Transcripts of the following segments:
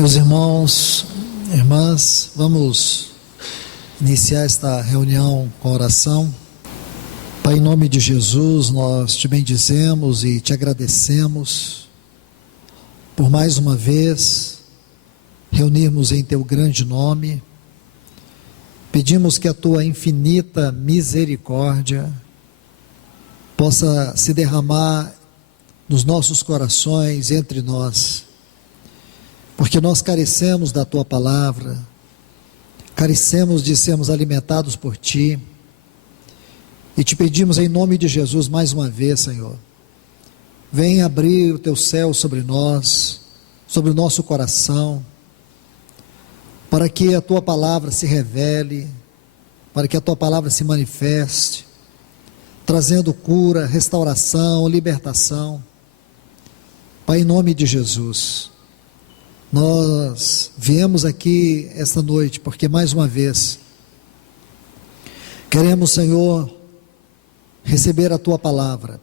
Meus irmãos, irmãs, vamos iniciar esta reunião com oração. Pai, em nome de Jesus, nós te bendizemos e te agradecemos por mais uma vez reunirmos em teu grande nome. Pedimos que a tua infinita misericórdia possa se derramar nos nossos corações, entre nós, porque nós carecemos da tua palavra, carecemos de sermos alimentados por ti, e te pedimos em nome de Jesus mais uma vez, Senhor, vem abrir o teu céu sobre nós, sobre o nosso coração, para que a tua palavra se revele, para que a tua palavra se manifeste, trazendo cura, restauração, libertação. Pai, em nome de Jesus, nós viemos aqui esta noite porque mais uma vez queremos, Senhor, receber a tua palavra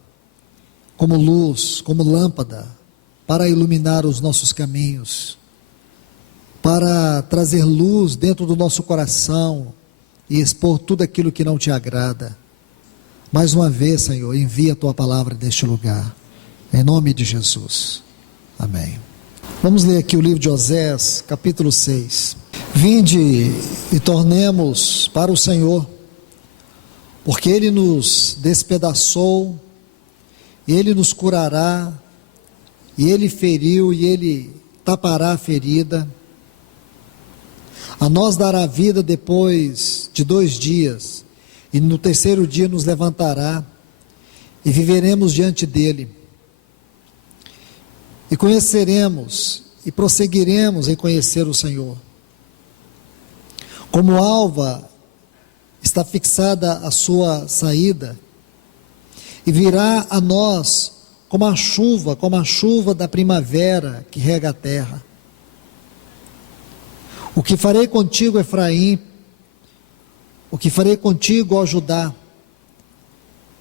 como luz, como lâmpada para iluminar os nossos caminhos, para trazer luz dentro do nosso coração e expor tudo aquilo que não te agrada. Mais uma vez, Senhor, envia a tua palavra neste lugar, em nome de Jesus, amém. Vamos ler aqui o livro de Oséias, capítulo 6. Vinde e tornemos para o Senhor, porque Ele nos despedaçou, e Ele nos curará, e Ele feriu, e Ele tapará a ferida. A nós dará vida depois de 2 dias, e no 3º dia nos levantará, e viveremos diante dEle. E conheceremos e prosseguiremos em conhecer o Senhor. Como alva está fixada a sua saída, e virá a nós como a chuva da primavera que rega a terra. O que farei contigo, Efraim, o que farei contigo, ó Judá,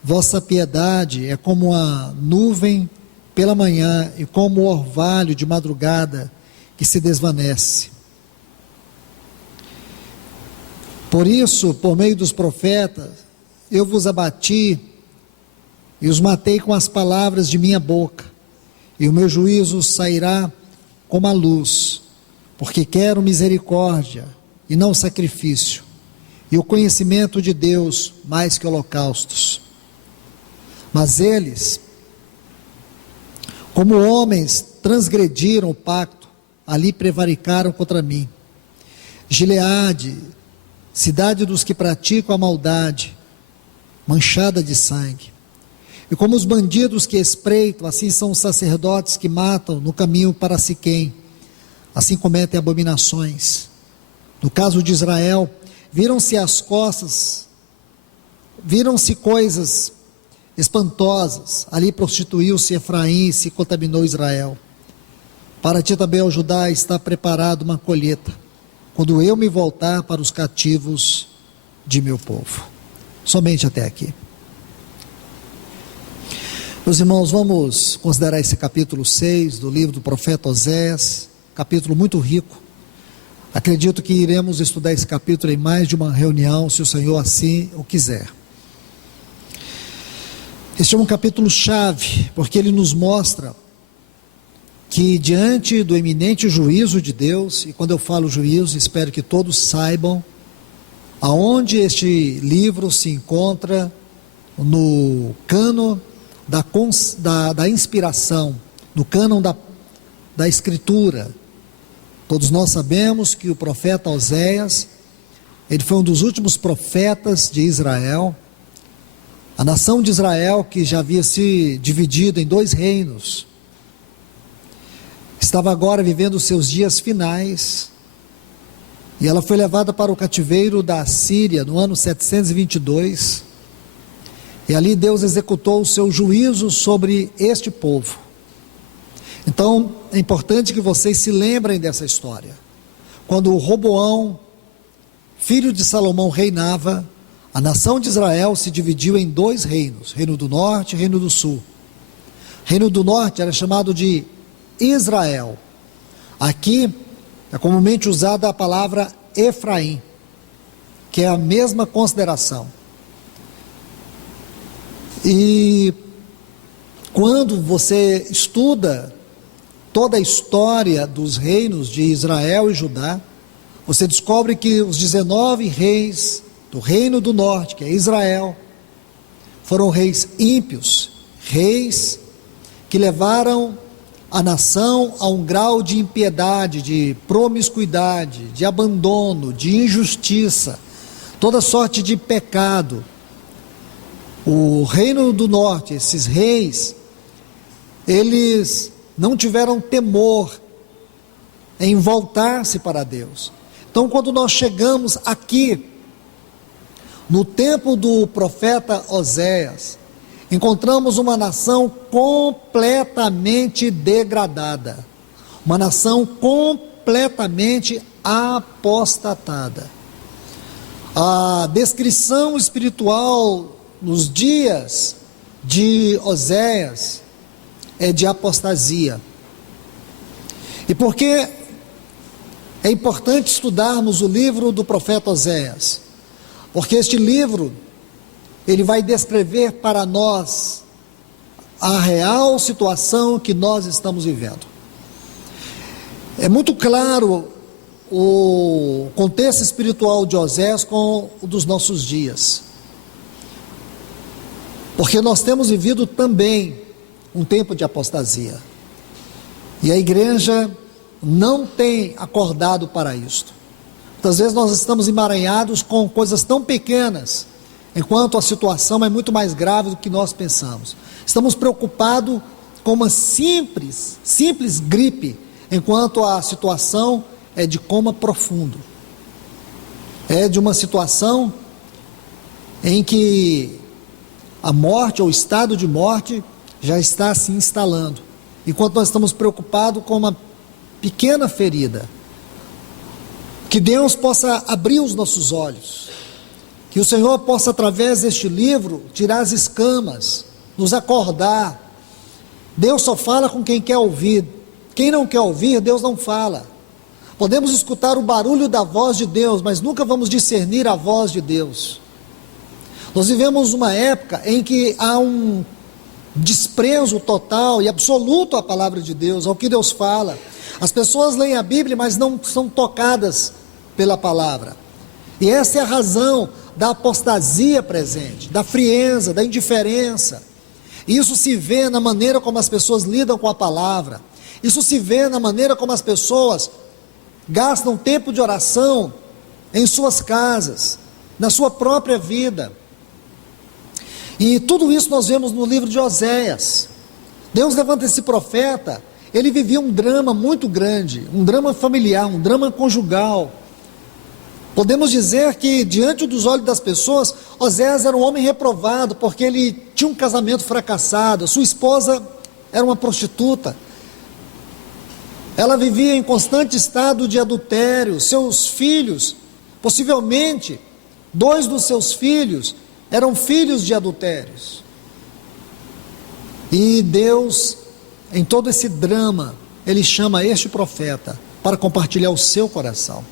vossa piedade é como a nuvem pela manhã e como o orvalho de madrugada que se desvanece. Por isso, por meio dos profetas, eu vos abati e os matei com as palavras de minha boca, e o meu juízo sairá como a luz, porque quero misericórdia e não sacrifício, e o conhecimento de Deus mais que holocaustos. Mas eles, como homens, transgrediram o pacto, ali prevaricaram contra mim. Gileade, cidade dos que praticam a maldade, manchada de sangue. E como os bandidos que espreitam, assim são os sacerdotes que matam no caminho para Siquém, assim cometem abominações. No caso de Israel, viram-se as costas, viram-se coisas espantosas, ali prostituiu-se Efraim e se contaminou Israel. Para ti também, ó Judá, está preparada uma colheita, quando eu me voltar para os cativos de meu povo. Somente até aqui. Meus irmãos, vamos considerar esse capítulo 6 do livro do profeta Oséias, capítulo muito rico. Acredito que iremos estudar esse capítulo em mais de uma reunião, se o Senhor assim o quiser. Este é um capítulo chave, porque ele nos mostra que diante do eminente juízo de Deus, e quando eu falo juízo, espero que todos saibam aonde este livro se encontra no cânon da inspiração, no cânon da escritura. Todos nós sabemos que o profeta Oséias, ele foi um dos últimos profetas de Israel. A nação de Israel, que já havia se dividido em 2 reinos, estava agora vivendo os seus dias finais, e ela foi levada para o cativeiro da Síria no ano 722, e ali Deus executou o seu juízo sobre este povo. Então, é importante que vocês se lembrem dessa história. Quando o Roboão, filho de Salomão, reinava, a nação de Israel se dividiu em 2 reinos, reino do norte e reino do sul. Reino do norte era chamado de Israel. Aqui É comumente usada a palavra Efraim, que é a mesma consideração. E quando você estuda toda a história dos reinos de Israel e Judá, você descobre que os 19 reis do reino do norte, que é Israel, foram reis ímpios, reis que levaram a nação a um grau de impiedade, de promiscuidade, de abandono, de injustiça, toda sorte de pecado. O reino do norte, esses reis, eles não tiveram temor em voltar-se para Deus. Então, quando nós chegamos aqui, no tempo do profeta Oséias, encontramos uma nação completamente degradada, uma nação completamente apostatada. A descrição espiritual nos dias de Oséias é de apostasia. E por que é importante estudarmos o livro do profeta Oséias? Porque este livro, ele vai descrever para nós a real situação que nós estamos vivendo. É muito claro o contexto espiritual de Oséias com o dos nossos dias. Porque nós temos vivido também um tempo de apostasia. E a igreja não tem acordado para isto. Muitas vezes nós estamos emaranhados com coisas tão pequenas, enquanto a situação é muito mais grave do que nós pensamos. Estamos preocupados com uma simples gripe, enquanto a situação é de coma profundo. É de uma situação em que a morte ou o estado de morte já está se instalando, enquanto nós estamos preocupados com uma pequena ferida. Que Deus possa abrir os nossos olhos, que o Senhor possa, através deste livro, tirar as escamas, nos acordar. Deus só fala com quem quer ouvir. Quem não quer ouvir, Deus não fala. Podemos escutar o barulho da voz de Deus, mas nunca vamos discernir a voz de Deus. Nós vivemos uma época em que há um desprezo total e absoluto à palavra de Deus, ao que Deus fala. As pessoas leem a Bíblia, mas não são tocadas pela palavra. E essa é a razão da apostasia presente, da frieza, da indiferença. Isso se vê na maneira como as pessoas lidam com a palavra. Isso se vê na maneira como as pessoas gastam tempo de oração em suas casas, na sua própria vida. E tudo isso nós vemos no livro de Oséias. Deus levanta esse profeta. Ele vivia um drama muito grande, um drama familiar, um drama conjugal. Podemos dizer que, diante dos olhos das pessoas, Oséias era um homem reprovado, porque ele tinha um casamento fracassado, sua esposa era uma prostituta, ela vivia em constante estado de adultério, seus filhos, possivelmente, 2 dos seus filhos, eram filhos de adultérios. E Deus, em todo esse drama, Ele chama este profeta para compartilhar o seu coração.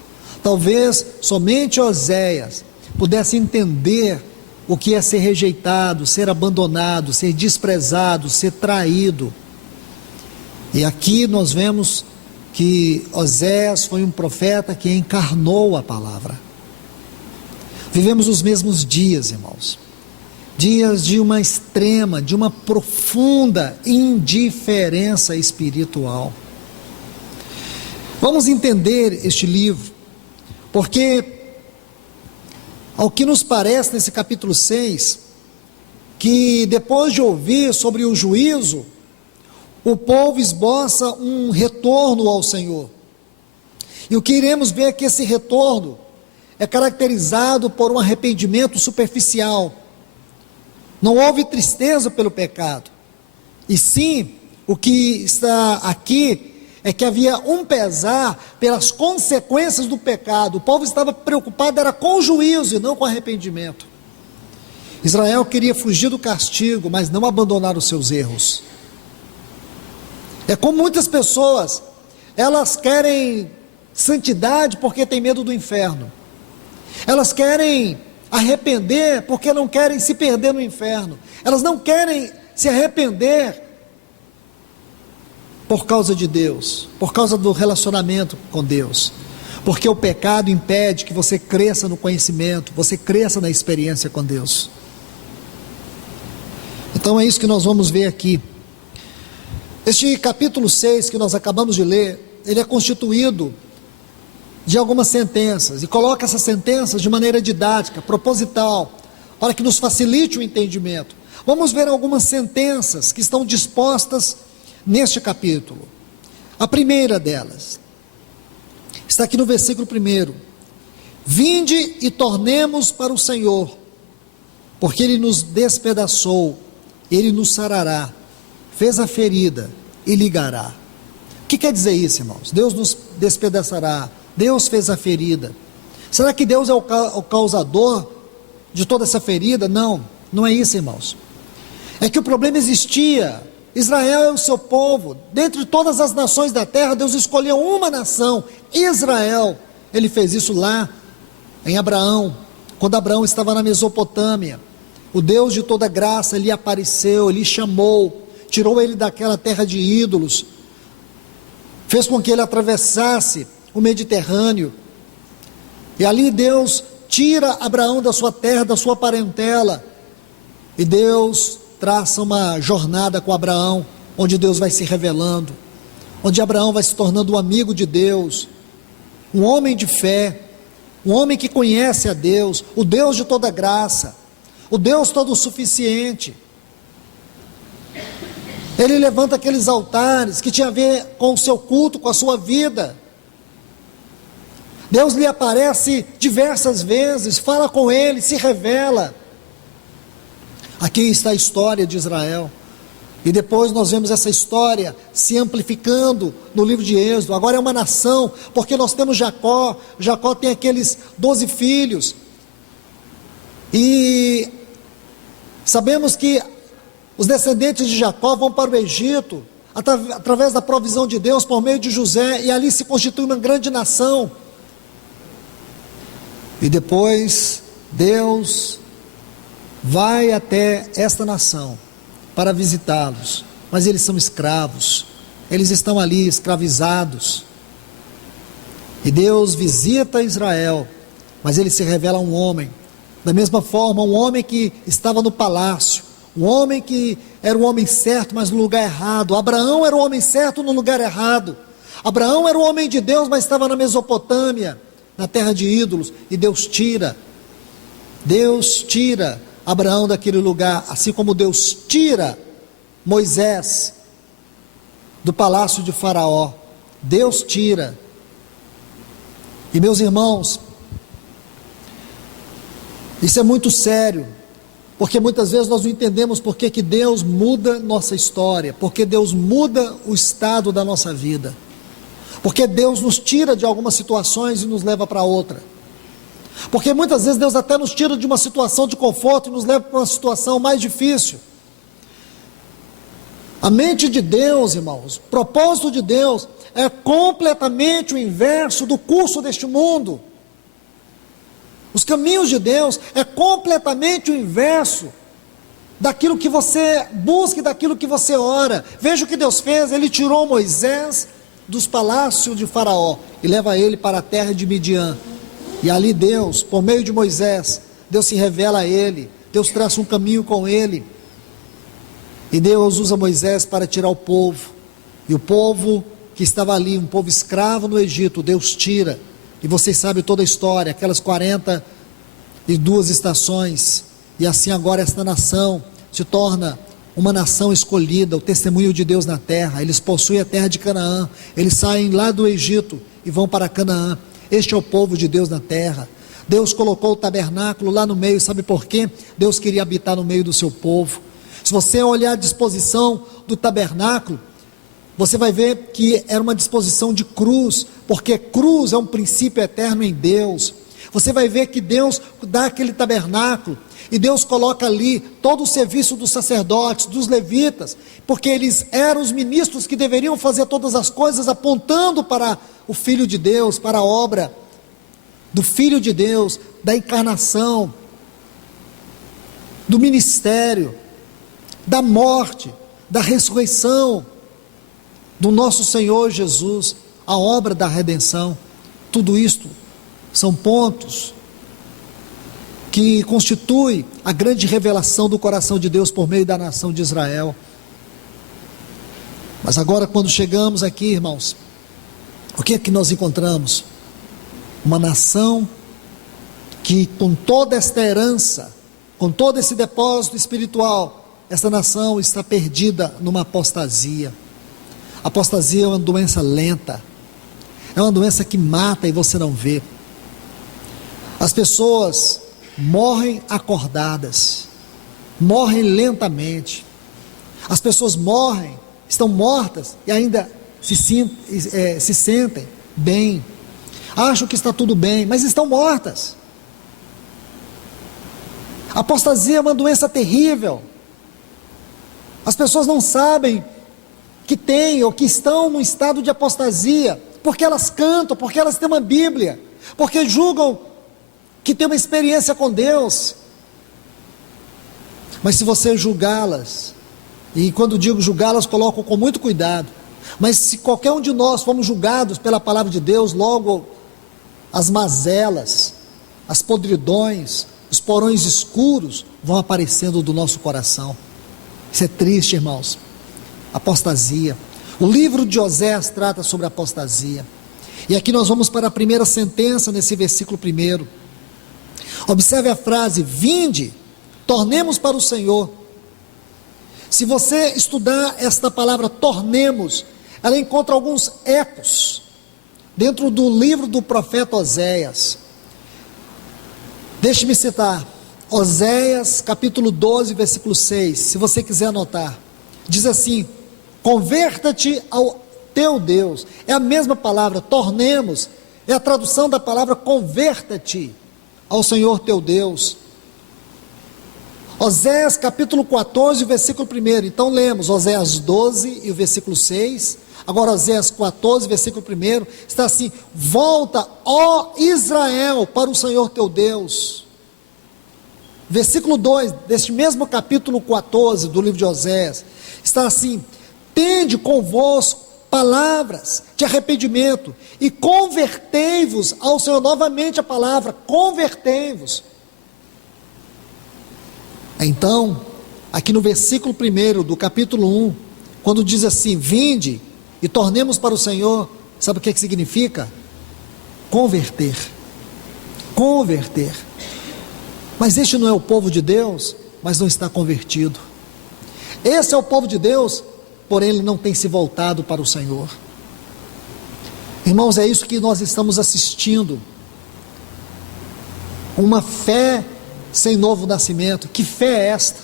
Talvez somente Oséias pudesse entender o que é ser rejeitado, ser abandonado, ser desprezado, ser traído. E aqui nós vemos que Oséias foi um profeta que encarnou a palavra. Vivemos os mesmos dias, irmãos. Dias de uma extrema, de uma profunda indiferença espiritual. Vamos entender este livro, porque, ao que nos parece nesse capítulo 6, que depois de ouvir sobre o juízo, o povo esboça um retorno ao Senhor. E o que iremos ver é que esse retorno é caracterizado por um arrependimento superficial. Não houve tristeza pelo pecado, e sim, o que está aqui é que havia um pesar pelas consequências do pecado. O povo estava preocupado era com o juízo e não com arrependimento. Israel queria fugir do castigo, mas não abandonar os seus erros. É como muitas pessoas, elas querem santidade porque tem medo do inferno. Elas querem arrepender porque não querem se perder no inferno. Elas não querem se arrepender por causa de Deus, por causa do relacionamento com Deus. Porque o pecado impede que você cresça no conhecimento, você cresça na experiência com Deus. Então é isso que nós vamos ver aqui. Este capítulo 6 que nós acabamos de ler, ele é constituído de algumas sentenças, e coloca essas sentenças de maneira didática, proposital, para que nos facilite o entendimento. Vamos ver algumas sentenças que estão dispostas neste capítulo. A primeira delas está aqui no versículo 1: vinde e tornemos para o Senhor, porque Ele nos despedaçou, Ele nos sarará, fez a ferida e ligará. O que quer dizer isso, irmãos? Deus nos despedaçará, Deus fez a ferida. Será que Deus é o causador de toda essa ferida? Não, não é isso, irmãos. É que o problema existia. Israel é o seu povo. Dentre todas as nações da terra, Deus escolheu uma nação, Israel. Ele fez isso lá em Abraão, quando Abraão estava na Mesopotâmia. O Deus de toda graça lhe apareceu, lhe chamou, tirou ele daquela terra de ídolos, fez com que ele atravessasse o Mediterrâneo, e ali Deus tira Abraão da sua terra, da sua parentela, e Deus traça uma jornada com Abraão, onde Deus vai se revelando, onde Abraão vai se tornando um amigo de Deus, um homem de fé, um homem que conhece a Deus, o Deus de toda graça, o Deus todo suficiente. Ele levanta aqueles altares que tinha a ver com o seu culto, com a sua vida. Deus lhe aparece diversas vezes, fala com ele, se revela. Aqui está a história de Israel, e depois nós vemos essa história se amplificando no livro de Êxodo. Agora é uma nação, porque nós temos Jacó. Jacó tem aqueles 12 filhos, e sabemos que os descendentes de Jacó vão para o Egito, através da provisão de Deus, por meio de José, e ali se constitui uma grande nação. E depois Deus vai até esta nação para visitá-los, mas eles são escravos, eles estão ali escravizados, e Deus visita Israel, mas ele se revela a um homem, da mesma forma, um homem que estava no palácio, um homem que era o homem certo, mas no lugar errado. Abraão era o homem certo no lugar errado. Abraão era o homem de Deus, mas estava na Mesopotâmia, na terra de ídolos, e Deus tira Abraão daquele lugar, assim como Deus tira Moisés do palácio de Faraó. Deus tira. E meus irmãos, isso é muito sério, porque muitas vezes nós não entendemos porque que Deus muda nossa história, porque Deus muda o estado da nossa vida, porque Deus nos tira de algumas situações e nos leva para outra, porque muitas vezes Deus até nos tira de uma situação de conforto e nos leva para uma situação mais difícil. A mente de Deus, irmãos, o propósito de Deus é completamente o inverso do curso deste mundo. Os caminhos de Deus é completamente o inverso daquilo que você busca e daquilo que você ora. Veja o que Deus fez. Ele tirou Moisés dos palácios de Faraó e leva ele para a terra de Midian, e ali Deus, por meio de Moisés, Deus se revela a ele, Deus traça um caminho com ele, e Deus usa Moisés para tirar o povo, e o povo que estava ali, um povo escravo no Egito, Deus tira. E vocês sabem toda a história, aquelas 42 estações, e assim agora esta nação se torna uma nação escolhida, o testemunho de Deus na terra. Eles possuem a terra de Canaã, eles saem lá do Egito e vão para Canaã. Este é o povo de Deus na terra. Deus colocou o tabernáculo lá no meio, sabe por quê? Deus queria habitar no meio do seu povo. Se você olhar a disposição do tabernáculo, você vai ver que era uma disposição de cruz, porque cruz é um princípio eterno em Deus. você vai ver que Deus dá aquele tabernáculo, e Deus coloca ali todo o serviço dos sacerdotes, dos levitas, porque eles eram os ministros que deveriam fazer todas as coisas, apontando para o Filho de Deus, para a obra do Filho de Deus, da encarnação, do ministério, da morte, da ressurreição do nosso Senhor Jesus, a obra da redenção. Tudo isto são pontos que constituem a grande revelação do coração de Deus por meio da nação de Israel. Mas agora, quando chegamos aqui, irmãos, o que é que nós encontramos? Uma nação que, com toda esta herança, com todo esse depósito espiritual, essa nação está perdida numa apostasia. Apostasia é uma doença lenta, é uma doença que mata e você não vê. As pessoas morrem acordadas, morrem lentamente. As pessoas morrem, estão mortas e ainda se sentem bem, acham que está tudo bem, mas estão mortas. A apostasia é uma doença terrível. As pessoas não sabem que têm ou que estão no estado de apostasia, porque elas cantam, porque elas têm uma Bíblia, porque julgam que têm uma experiência com Deus. Mas se você julgá-las, e quando digo julgá-las, coloco com muito cuidado, mas se qualquer um de nós formos julgados pela palavra de Deus, logo as mazelas, as podridões, os porões escuros vão aparecendo do nosso coração. Isso é triste, irmãos. Apostasia. O livro de Oséias trata sobre apostasia. E aqui nós vamos para a primeira sentença nesse versículo 1. Observe a frase: vinde, tornemos para o Senhor. Se você estudar esta palavra tornemos, ela encontra alguns ecos dentro do livro do profeta Oséias. Deixe-me citar Oséias capítulo 12, versículo 6, se você quiser anotar. Diz assim: converta-te ao teu Deus. É a mesma palavra, tornemos, é a tradução da palavra converta-te ao Senhor teu Deus. Oséias capítulo 14, versículo 1. Então lemos Oséias 12 e o versículo 6. Agora Oséias 14, versículo 1, está assim: volta, ó Israel, para o Senhor teu Deus. Versículo 2, deste mesmo capítulo 14 do livro de Oséias, está assim: tende convosco palavras de arrependimento, e convertei-vos ao Senhor. Novamente a palavra, convertei-vos. Então, aqui no versículo 1 do capítulo 1, quando diz assim: vinde e tornemos para o Senhor, sabe o que significa? Converter. Converter. Mas este não é o povo de Deus, mas não está convertido. Esse é o povo de Deus, porém ele não tem se voltado para o Senhor. Irmãos, é isso que nós estamos assistindo. Uma fé sem novo nascimento. Que fé é esta?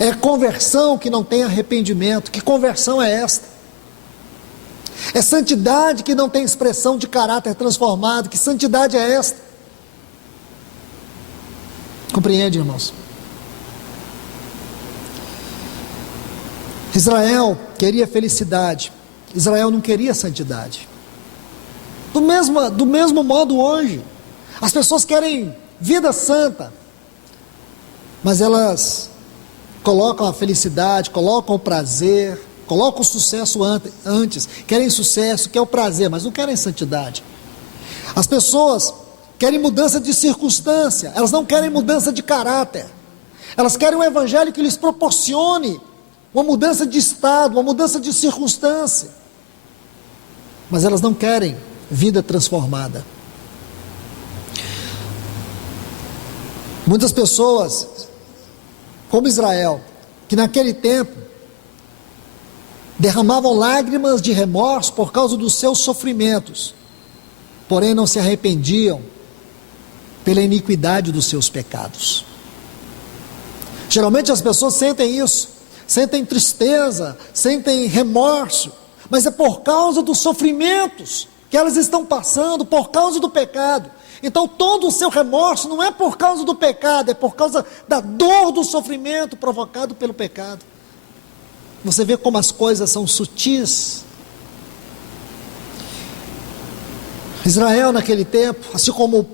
É conversão que não tem arrependimento. Que conversão é esta? É santidade que não tem expressão de caráter transformado. Que santidade é esta? Compreende, irmãos? Israel queria felicidade, Israel não queria santidade. Do mesmo modo hoje, as pessoas querem vida santa, mas elas colocam a felicidade, colocam o prazer, colocam o sucesso antes, querem sucesso, querem o prazer, mas não querem santidade. As pessoas querem mudança de circunstância, elas não querem mudança de caráter, elas querem um evangelho que lhes proporcione uma mudança de estado, uma mudança de circunstância, mas elas não querem vida transformada. Muitas pessoas, como Israel, que naquele tempo derramavam lágrimas de remorso por causa dos seus sofrimentos, porém não se arrependiam pela iniquidade dos seus pecados. Geralmente as pessoas sentem isso, sentem tristeza, sentem remorso, mas é por causa dos sofrimentos que que elas estão passando por causa do pecado. Então todo o seu remorso não é por causa do pecado, é por causa da dor do sofrimento provocado pelo pecado. Você vê como as coisas são sutis. Israel naquele tempo, assim como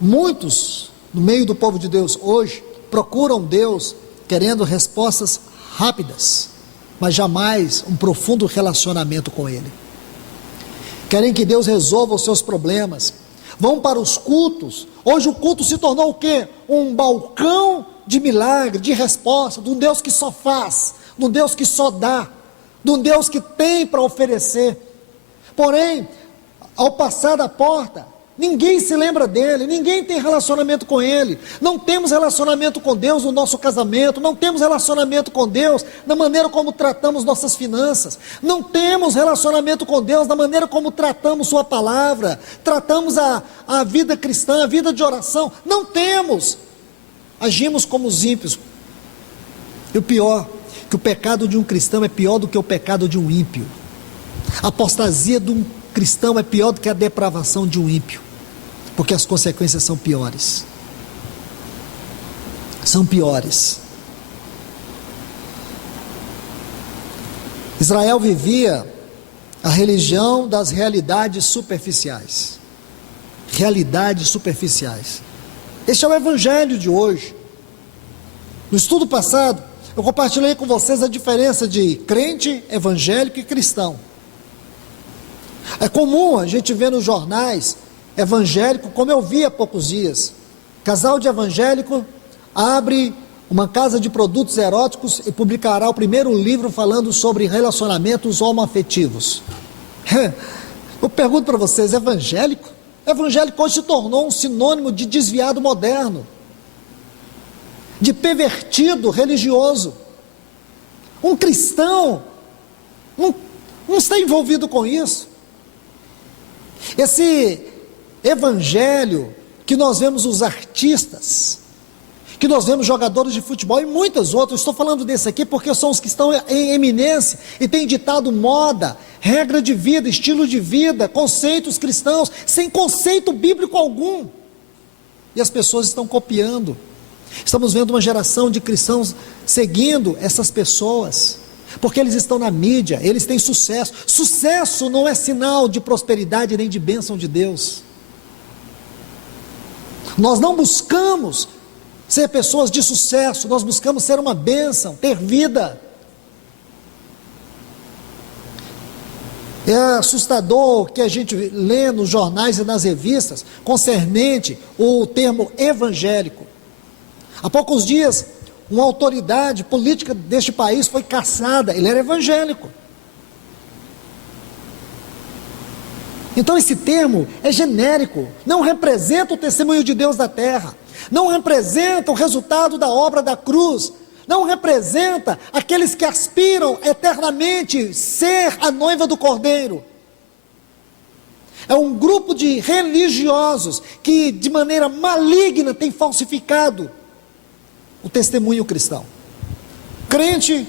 muitos no meio do povo de Deus hoje, procuram Deus querendo respostas rápidas, mas jamais um profundo relacionamento com Ele. Querem que Deus resolva os seus problemas, vão para os cultos. Hoje o culto se tornou o quê? Um balcão de milagre, de resposta, de um Deus que só faz, de um Deus que só dá, de um Deus que tem para oferecer. Porém, ao passar da porta, ninguém se lembra dele, ninguém tem relacionamento com ele. Não temos relacionamento com Deus no nosso casamento, não temos relacionamento com Deus na maneira como tratamos nossas finanças, não temos relacionamento com Deus na maneira como tratamos sua palavra, tratamos a vida cristã, a vida de oração. Não temos. Agimos como os ímpios. E o pior, que o pecado de um cristão é pior do que o pecado de um ímpio. A apostasia de um cristão é pior do que a depravação de um ímpio, porque as consequências são piores. São piores. Israel vivia a religião das realidades superficiais. Realidades superficiais. Este é o evangelho de hoje. No estudo passado, eu compartilhei com vocês a diferença de crente, evangélico e cristão. É comum a gente ver nos jornais evangélico, como eu vi há poucos dias, casal de evangélico abre uma casa de produtos eróticos e publicará o primeiro livro falando sobre relacionamentos homoafetivos. Eu pergunto para vocês, evangélico? Evangélico hoje se tornou um sinônimo de desviado moderno, de pervertido religioso. Um cristão não está envolvido com isso. Esse evangelho que nós vemos os artistas, que nós vemos jogadores de futebol e muitas outras, estou falando desse aqui porque são os que estão em eminência e têm ditado moda, regra de vida, estilo de vida, conceitos cristãos, sem conceito bíblico algum, e as pessoas estão copiando. Estamos vendo uma geração de cristãos seguindo essas pessoas, porque eles estão na mídia, eles têm sucesso. Sucesso não é sinal de prosperidade nem de bênção de Deus. Nós não buscamos ser pessoas de sucesso, nós buscamos ser uma bênção, ter vida. É assustador o que a gente lê nos jornais e nas revistas concernente o termo evangélico. Há poucos dias, uma autoridade política deste país foi caçada, ele era evangélico. Então esse termo é genérico, não representa o testemunho de Deus da terra, não representa o resultado da obra da cruz, não representa aqueles que aspiram eternamente ser a noiva do Cordeiro. É um grupo de religiosos que de maneira maligna tem falsificado o testemunho cristão. Crente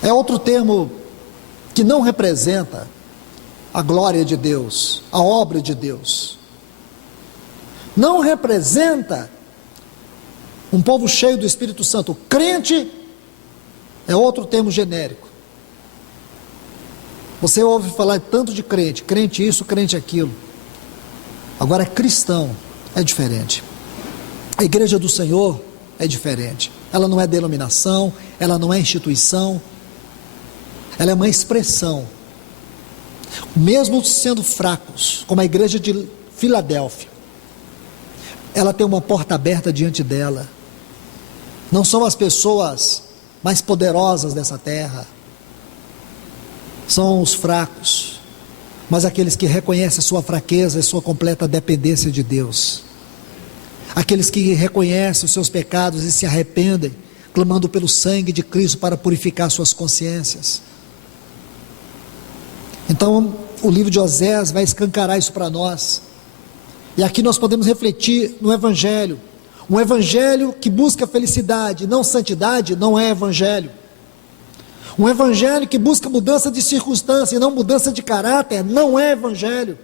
é outro termo que não representa a glória de Deus, a obra de Deus. Não representa um povo cheio do Espírito Santo. Crente é outro termo genérico. Você ouve falar tanto de crente, crente isso, crente aquilo. Agora cristão é diferente. A igreja do Senhor é diferente. Ela não é denominação, ela não é instituição, ela é uma expressão. Mesmo sendo fracos, como a igreja de Filadélfia, ela tem uma porta aberta diante dela. Não são as pessoas mais poderosas dessa terra, são os fracos, mas aqueles que reconhecem a sua fraqueza e sua completa dependência de Deus. Aqueles que reconhecem os seus pecados e se arrependem, clamando pelo sangue de Cristo para purificar suas consciências. Então, o livro de Osés vai escancarar isso para nós. E aqui nós podemos refletir no evangelho. Um evangelho que busca felicidade, não santidade, não é evangelho. Um evangelho que busca mudança de circunstância e não mudança de caráter não é evangelho.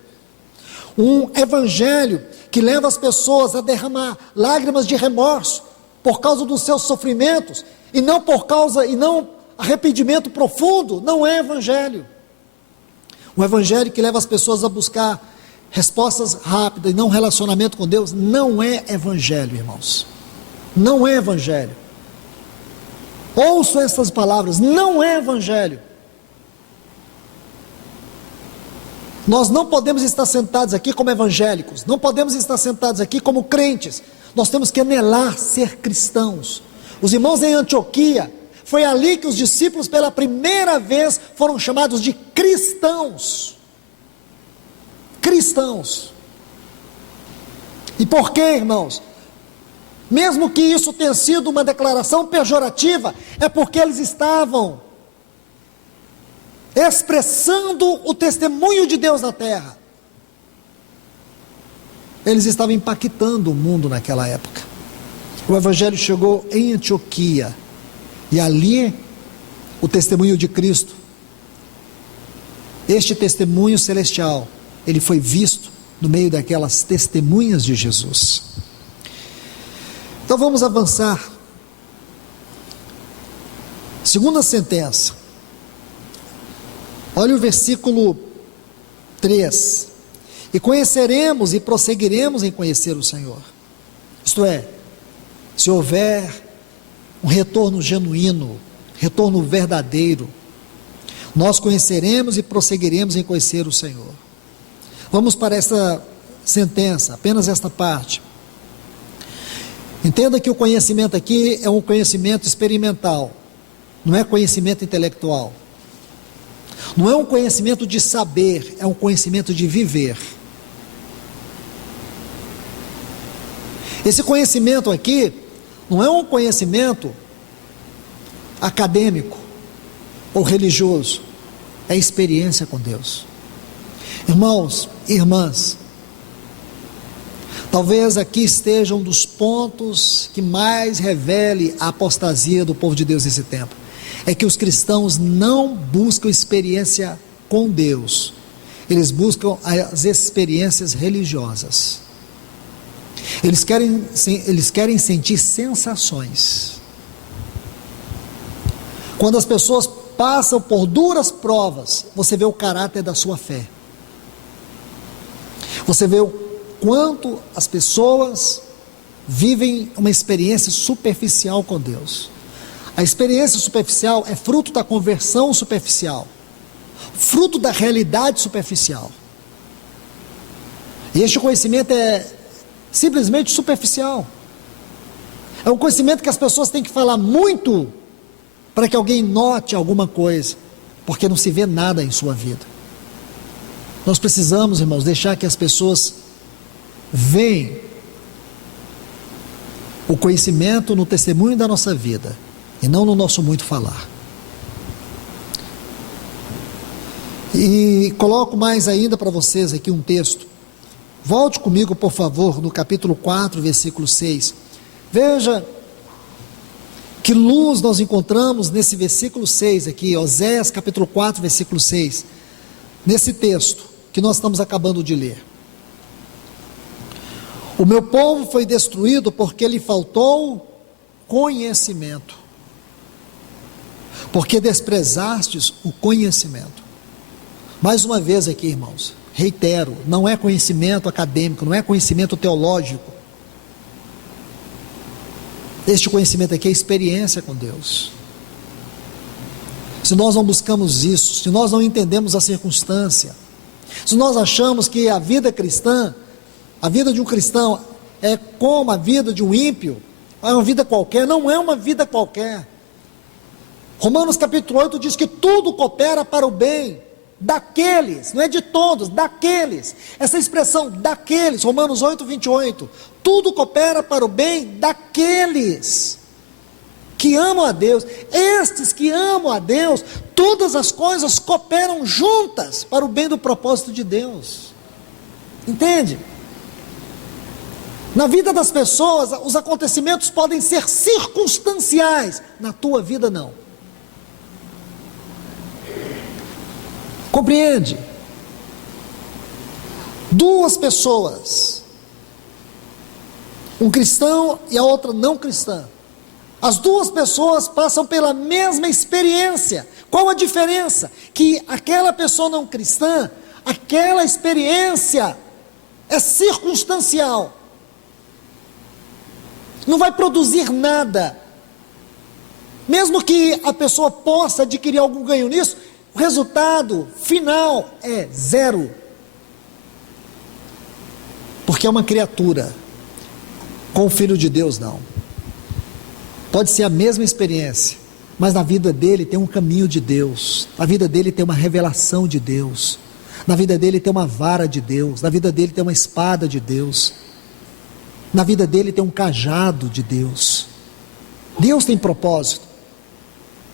Um evangelho que leva as pessoas a derramar lágrimas de remorso por causa dos seus sofrimentos e não arrependimento profundo, não é evangelho. Um evangelho que leva as pessoas a buscar respostas rápidas e não relacionamento com Deus, não é evangelho, irmãos. Não é evangelho. Ouçam essas palavras, não é evangelho. Nós não podemos estar sentados aqui como evangélicos, não podemos estar sentados aqui como crentes, nós temos que anelar ser cristãos. Os irmãos em Antioquia, foi ali que os discípulos pela primeira vez foram chamados de cristãos. Cristãos. E por quê, irmãos? Mesmo que isso tenha sido uma declaração pejorativa, é porque eles estavam expressando o testemunho de Deus na terra. Eles estavam impactando o mundo naquela época. O evangelho chegou em Antioquia, e ali o testemunho de Cristo, este testemunho celestial, ele foi visto no meio daquelas testemunhas de Jesus. Então vamos avançar. Segunda sentença. Olha o versículo 3. E conheceremos e prosseguiremos em conhecer o Senhor. Isto é, se houver um retorno genuíno, retorno verdadeiro, nós conheceremos e prosseguiremos em conhecer o Senhor. Vamos para esta sentença, apenas esta parte. Entenda que o conhecimento aqui é um conhecimento experimental, não é conhecimento intelectual. Não é um conhecimento de saber, é um conhecimento de viver. Esse conhecimento aqui não é um conhecimento acadêmico ou religioso, é experiência com Deus. Irmãos e irmãs, talvez aqui esteja um dos pontos que mais revele a apostasia do povo de Deus nesse tempo. É que os cristãos não buscam experiência com Deus, eles buscam as experiências religiosas. Eles querem sentir sensações. Quando as pessoas passam por duras provas, você vê o caráter da sua fé. Você vê o quanto as pessoas vivem uma experiência superficial com Deus. A experiência superficial é fruto da conversão superficial, fruto da realidade superficial. E este conhecimento é simplesmente superficial. É um conhecimento que as pessoas têm que falar muito para que alguém note alguma coisa, porque não se vê nada em sua vida. Nós precisamos, irmãos, deixar que as pessoas vejam o conhecimento no testemunho da nossa vida e não no nosso muito falar. E coloco mais ainda para vocês aqui um texto. Volte comigo, por favor, no capítulo 4, versículo 6. Veja que luz nós encontramos nesse versículo 6 aqui, Oséias capítulo 4, versículo 6. Nesse texto que nós estamos acabando de ler. O meu povo foi destruído porque lhe faltou conhecimento. Porque desprezastes o conhecimento. Mais uma vez aqui, irmãos, reitero, não é conhecimento acadêmico, não é conhecimento teológico. Este conhecimento aqui é experiência com Deus. Se nós não buscamos isso, se nós não entendemos a circunstância, se nós achamos que a vida cristã, a vida de um cristão é como a vida de um ímpio, é uma vida qualquer, não é uma vida qualquer. Romanos capítulo 8 diz que tudo coopera para o bem daqueles, não é de todos, daqueles. Essa expressão daqueles, Romanos 8, 28, tudo coopera para o bem daqueles que amam a Deus. Estes que amam a Deus, todas as coisas cooperam juntas para o bem do propósito de Deus. Entende? Na vida das pessoas, os acontecimentos podem ser circunstanciais, na tua vida não. Compreende? Duas pessoas, um cristão e a outra não cristã, as duas pessoas passam pela mesma experiência. Qual a diferença? Que aquela pessoa não cristã, aquela experiência é circunstancial, não vai produzir nada. Mesmo que a pessoa possa adquirir algum ganho nisso, o resultado final é zero, porque é uma criatura. Com o Filho de Deus não. Pode ser a mesma experiência, mas na vida dele tem um caminho de Deus, na vida dele tem uma revelação de Deus, na vida dele tem uma vara de Deus, na vida dele tem uma espada de Deus, na vida dele tem um cajado de Deus. Deus tem propósito,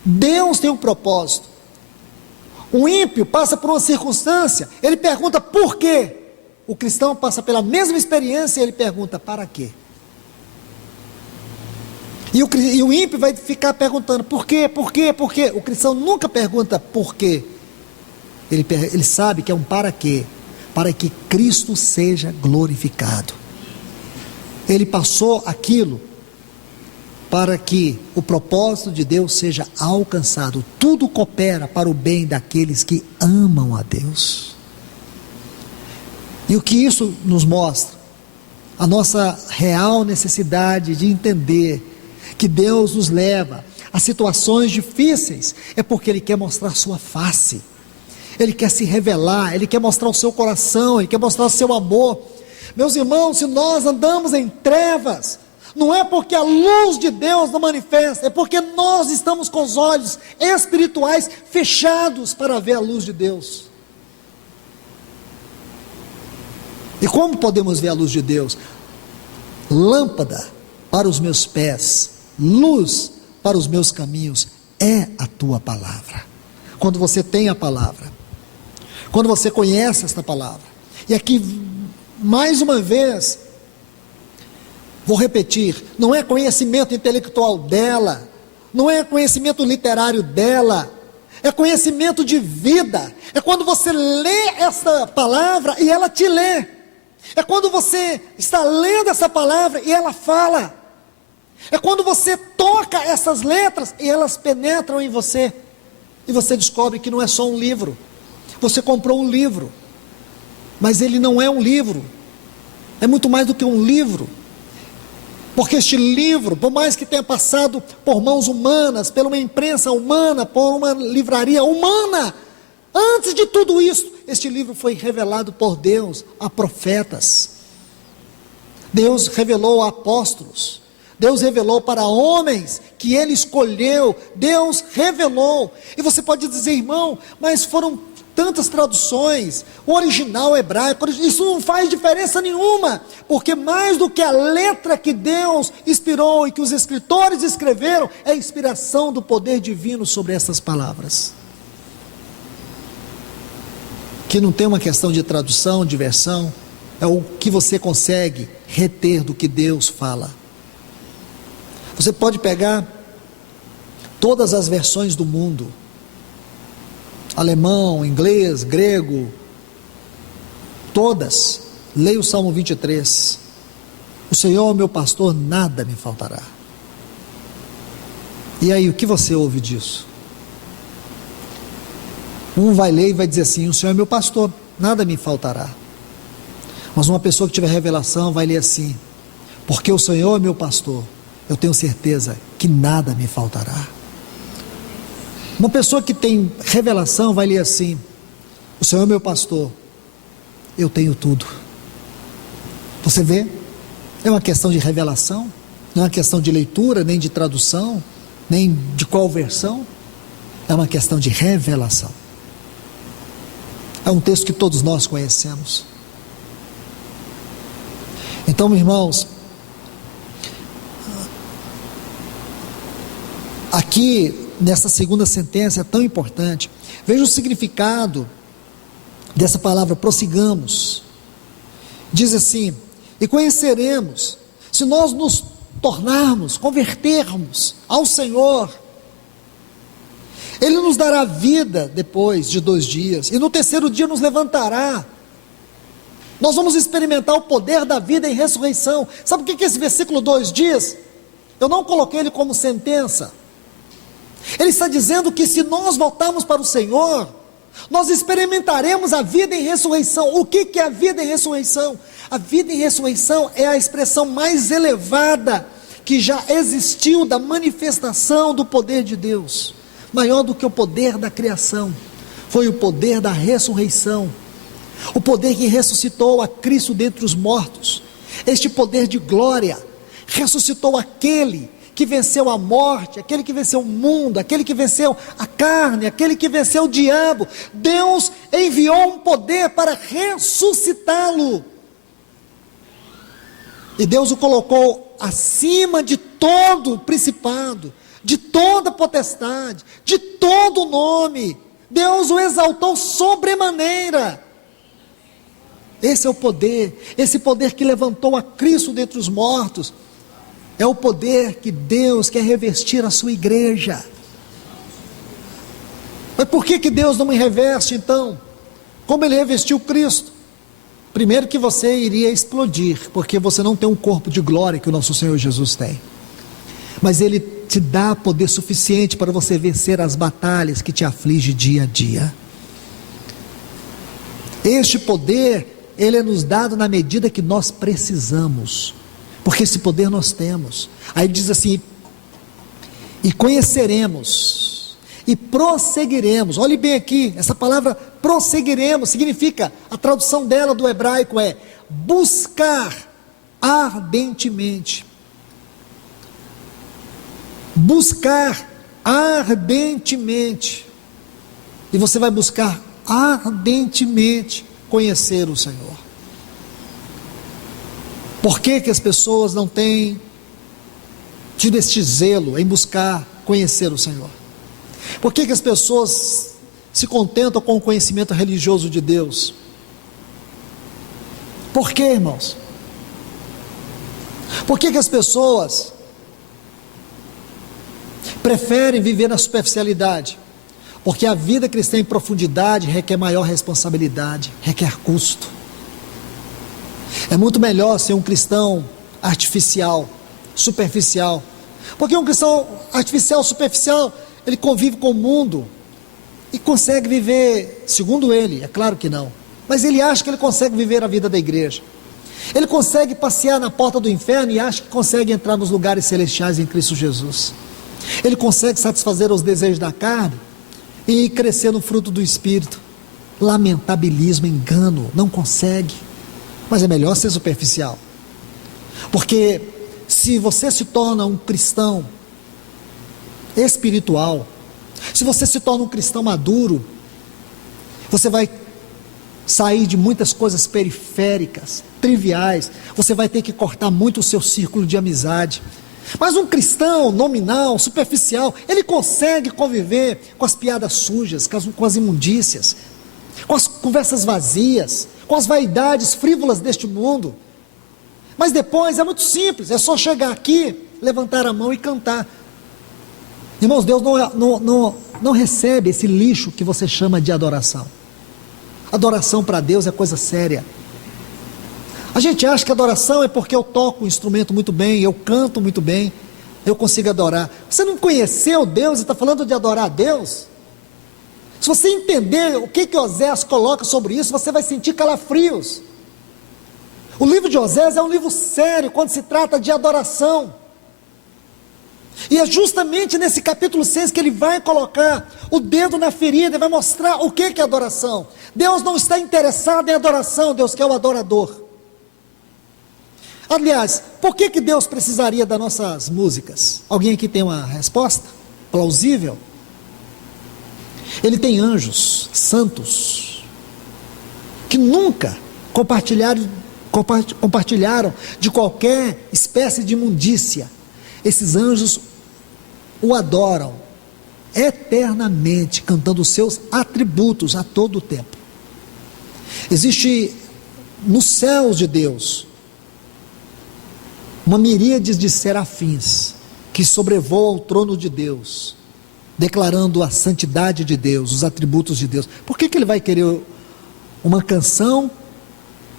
Deus tem um propósito. O ímpio passa por uma circunstância, ele pergunta por quê? O cristão passa pela mesma experiência e ele pergunta para quê? E o ímpio vai ficar perguntando por quê, por quê, por quê? O cristão nunca pergunta por quê. Ele sabe que é um para quê? Para que Cristo seja glorificado. Ele passou aquilo para que o propósito de Deus seja alcançado. Tudo coopera para o bem daqueles que amam a Deus. E o que isso nos mostra? A nossa real necessidade de entender que Deus nos leva a situações difíceis, é porque Ele quer mostrar sua face, Ele quer se revelar, Ele quer mostrar o seu coração, Ele quer mostrar o seu amor. Meus irmãos, se nós andamos em trevas, não é porque a luz de Deus não manifesta, é porque nós estamos com os olhos espirituais fechados para ver a luz de Deus. E como podemos ver a luz de Deus? Lâmpada para os meus pés, luz para os meus caminhos, é a tua palavra. Quando você tem a palavra, quando você conhece esta palavra, e aqui, mais uma vez, vou repetir, não é conhecimento intelectual dela, não é conhecimento literário dela, é conhecimento de vida. É quando você lê essa palavra e ela te lê, é quando você está lendo essa palavra e ela fala, é quando você toca essas letras e elas penetram em você, e você descobre que não é só um livro. Você comprou um livro, mas ele não é um livro, é muito mais do que um livro, porque este livro, por mais que tenha passado por mãos humanas, por uma imprensa humana, por uma livraria humana, antes de tudo isso, este livro foi revelado por Deus a profetas, Deus revelou a apóstolos, Deus revelou para homens que Ele escolheu, Deus revelou. E você pode dizer, irmão, mas foram tantas traduções, o original hebraico, isso não faz diferença nenhuma, porque mais do que a letra que Deus inspirou e que os escritores escreveram, é a inspiração do poder divino sobre essas palavras, que não tem uma questão de tradução, de versão, é o que você consegue reter do que Deus fala. Você pode pegar todas as versões do mundo, alemão, inglês, grego, todas, leia o Salmo 23, o Senhor é meu pastor, nada me faltará. E aí, o que você ouve disso? Um vai ler e vai dizer assim, o Senhor é meu pastor, nada me faltará. Mas uma pessoa que tiver revelação vai ler assim, porque o Senhor é meu pastor, eu tenho certeza que nada me faltará. Uma pessoa que tem revelação vai ler assim, o Senhor é meu pastor, eu tenho tudo. Você vê? É uma questão de revelação, não é uma questão de leitura, nem de tradução, nem de qual versão, é uma questão de revelação. É um texto que todos nós conhecemos. Então, meus irmãos, aqui nessa segunda sentença é tão importante, veja o significado dessa palavra, prossigamos. Diz assim, e conheceremos, se nós nos tornarmos, convertermos ao Senhor, Ele nos dará vida depois de 2 dias, e no terceiro dia nos levantará. Nós vamos experimentar o poder da vida em ressurreição. Sabe o que esse versículo 2 diz? Eu não coloquei ele como sentença. Ele está dizendo que se nós voltarmos para o Senhor, nós experimentaremos a vida em ressurreição. O que é a vida em ressurreição? A vida em ressurreição é a expressão mais elevada que já existiu da manifestação do poder de Deus. Maior do que o poder da criação, foi o poder da ressurreição. O poder que ressuscitou a Cristo dentre os mortos. Este poder de glória ressuscitou aquele que venceu a morte, aquele que venceu o mundo, aquele que venceu a carne, aquele que venceu o diabo. Deus enviou um poder para ressuscitá-lo. E Deus o colocou acima de todo principado, de toda potestade, de todo nome. Deus o exaltou sobremaneira. Esse é o poder, esse poder que levantou a Cristo dentre os mortos. É o poder que Deus quer revestir a sua igreja. Mas por que Deus não me reveste então? Como Ele revestiu Cristo? Primeiro que você iria explodir, porque você não tem um corpo de glória que o nosso Senhor Jesus tem. Mas Ele te dá poder suficiente para você vencer as batalhas que te afligem dia a dia. Este poder, ele é nos dado na medida que nós precisamos, porque esse poder nós temos. Aí diz assim: e conheceremos, e prosseguiremos. Olhe bem aqui, essa palavra prosseguiremos significa, a tradução dela do hebraico é buscar ardentemente. Buscar ardentemente. E você vai buscar ardentemente conhecer o Senhor. Por que as pessoas não têm tido este zelo em buscar conhecer o Senhor? Por que as pessoas se contentam com o conhecimento religioso de Deus? Por que, irmãos? Por que as pessoas preferem viver na superficialidade? Porque a vida cristã em profundidade requer maior responsabilidade, requer custo. É muito melhor ser um cristão artificial, superficial. Porque um cristão artificial, superficial, ele convive com o mundo e consegue viver, segundo ele, é claro que não, mas ele acha que ele consegue viver a vida da igreja. Ele consegue passear na porta do inferno e acha que consegue entrar nos lugares celestiais em Cristo Jesus. Ele consegue satisfazer os desejos da carne e crescer no fruto do Espírito. Lamentabilismo, engano, não consegue. Mas é melhor ser superficial. Porque se você se torna um cristão espiritual, se você se torna um cristão maduro, você vai sair de muitas coisas periféricas, triviais. Você vai ter que cortar muito o seu círculo de amizade. Mas um cristão nominal, superficial, ele consegue conviver com as piadas sujas, com as imundícias, com as conversas vazias, com as vaidades frívolas deste mundo. Mas depois é muito simples, é só chegar aqui, levantar a mão e cantar. Irmãos, Deus não recebe esse lixo que você chama de adoração. Adoração para Deus é coisa séria. A gente acha que adoração é porque eu toco o instrumento muito bem, eu canto muito bem, eu consigo adorar. Você não conheceu Deus e está falando de adorar a Deus? Se você entender o que Osés coloca sobre isso, você vai sentir calafrios. O livro de Osés é um livro sério quando se trata de adoração. E é justamente nesse capítulo 6 que ele vai colocar o dedo na ferida e vai mostrar o que é adoração. Deus não está interessado em adoração, Deus quer o adorador. Aliás, por que Deus precisaria das nossas músicas? Alguém aqui tem uma resposta plausível? Ele tem anjos santos que nunca compartilharam de qualquer espécie de imundícia. Esses anjos o adoram eternamente, cantando os seus atributos a todo o tempo. Existe nos céus de Deus uma miríade de serafins que sobrevoam o trono de Deus declarando a santidade de Deus, os atributos de Deus. Por que ele vai querer uma canção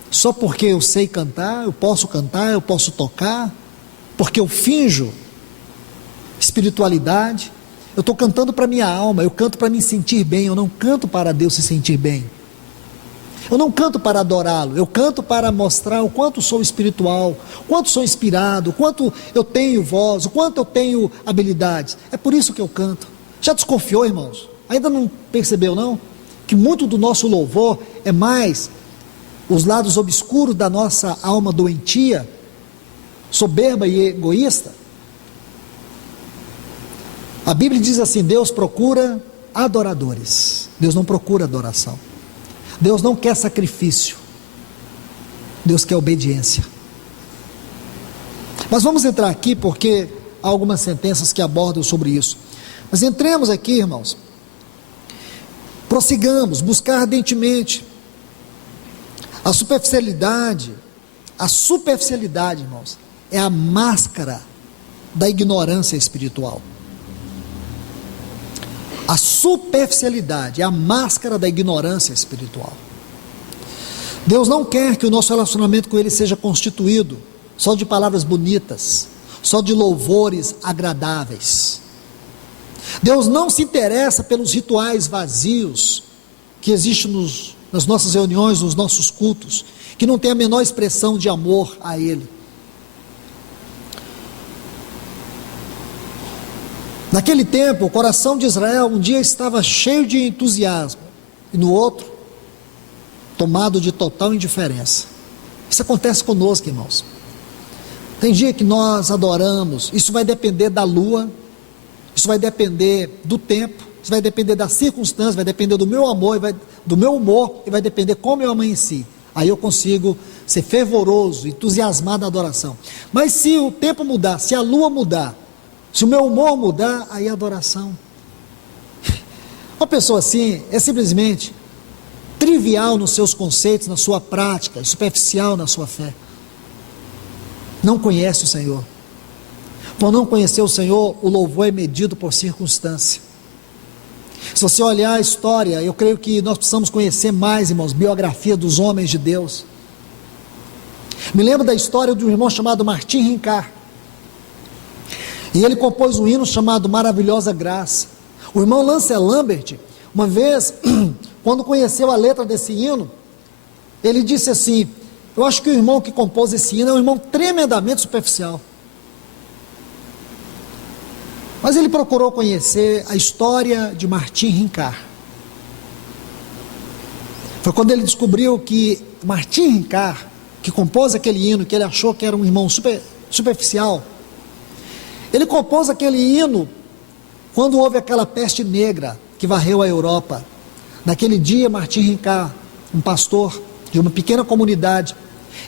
só porque eu sei cantar, eu posso tocar, porque eu finjo espiritualidade? Eu estou cantando para minha alma, eu canto para me sentir bem, eu não canto para Deus se sentir bem. Eu não canto para adorá-lo, eu canto para mostrar o quanto sou espiritual, o quanto sou inspirado, o quanto eu tenho voz, o quanto eu tenho habilidades. É por isso que eu canto. Já desconfiou, irmãos? Ainda não percebeu, não? Que muito do nosso louvor é mais os lados obscuros da nossa alma doentia, soberba e egoísta? A Bíblia diz assim: Deus procura adoradores, Deus não procura adoração. Deus não quer sacrifício, Deus quer obediência. Mas vamos entrar aqui porque há algumas sentenças que abordam sobre isso. Mas entremos aqui, irmãos, prossigamos, buscar ardentemente. A superficialidade, irmãos, é a máscara da ignorância espiritual. A superficialidade é a máscara da ignorância espiritual. Deus não quer que o nosso relacionamento com Ele seja constituído só de palavras bonitas, só de louvores agradáveis. Deus não se interessa pelos rituais vazios que existem nas nossas reuniões, nos nossos cultos, que não tem a menor expressão de amor a Ele. Naquele tempo, o coração de Israel um dia estava cheio de entusiasmo, e no outro, tomado de total indiferença. Isso acontece conosco, irmãos. Tem dia que nós adoramos, isso vai depender da lua, isso vai depender do tempo, isso vai depender das circunstâncias, vai depender do meu amor, do meu humor, e vai depender como eu amanheci. Aí eu consigo ser fervoroso, entusiasmado na adoração. Mas se o tempo mudar, se a lua mudar, se o meu humor mudar, aí é adoração. Uma pessoa assim é simplesmente trivial nos seus conceitos, na sua prática, superficial na sua fé. Não conhece o Senhor. Por não conhecer o Senhor, o louvor é medido por circunstância. Se você olhar a história, eu creio que nós precisamos conhecer mais, irmãos, biografia dos homens de Deus. Me lembro da história de um irmão chamado Martim Rincart. E ele compôs um hino chamado Maravilhosa Graça. O irmão Lance Lambert, uma vez, quando conheceu a letra desse hino, ele disse assim: eu acho que o irmão que compôs esse hino é um irmão tremendamente superficial. Mas ele procurou conhecer a história de Martim Rincart. Foi quando ele descobriu que Martim Rincart, que compôs aquele hino, que ele achou que era um irmão superficial, ele compôs aquele hino quando houve aquela peste negra que varreu a Europa. Naquele dia, Martim Rincart, um pastor de uma pequena comunidade,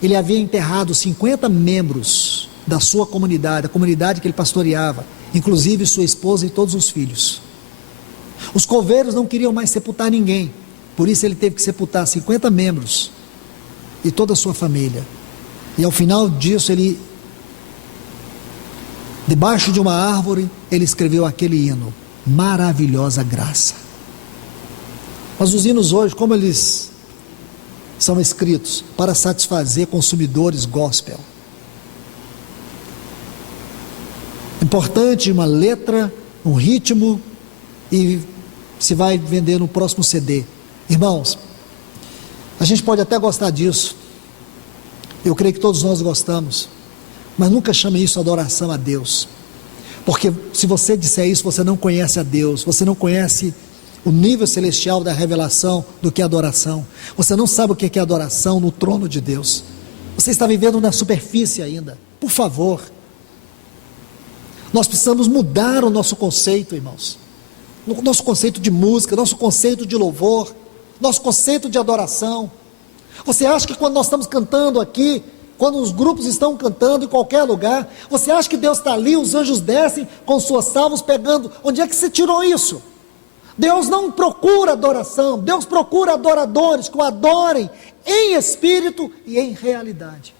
ele havia enterrado 50 membros da sua comunidade, a comunidade que ele pastoreava, inclusive sua esposa e todos os filhos. Os coveiros não queriam mais sepultar ninguém, por isso ele teve que sepultar 50 membros e toda a sua família. E ao final disso, debaixo de uma árvore, ele escreveu aquele hino, Maravilhosa Graça. Mas os hinos hoje, como eles são escritos? Para satisfazer consumidores gospel. Importante uma letra, um ritmo, e se vai vender no próximo CD. Irmãos, a gente pode até gostar disso, eu creio que todos nós gostamos, mas nunca chame isso adoração a Deus, porque se você disser isso, você não conhece a Deus, você não conhece o nível celestial da revelação do que é adoração, você não sabe o que é adoração no trono de Deus, você está vivendo na superfície ainda. Por favor, nós precisamos mudar o nosso conceito, irmãos, o nosso conceito de música, nosso conceito de louvor, nosso conceito de adoração. Você acha que quando nós estamos cantando aqui, quando os grupos estão cantando em qualquer lugar, você acha que Deus está ali, os anjos descem com suas salvas pegando? Onde é que você tirou isso? Deus não procura adoração, Deus procura adoradores que o adorem em espírito e em realidade.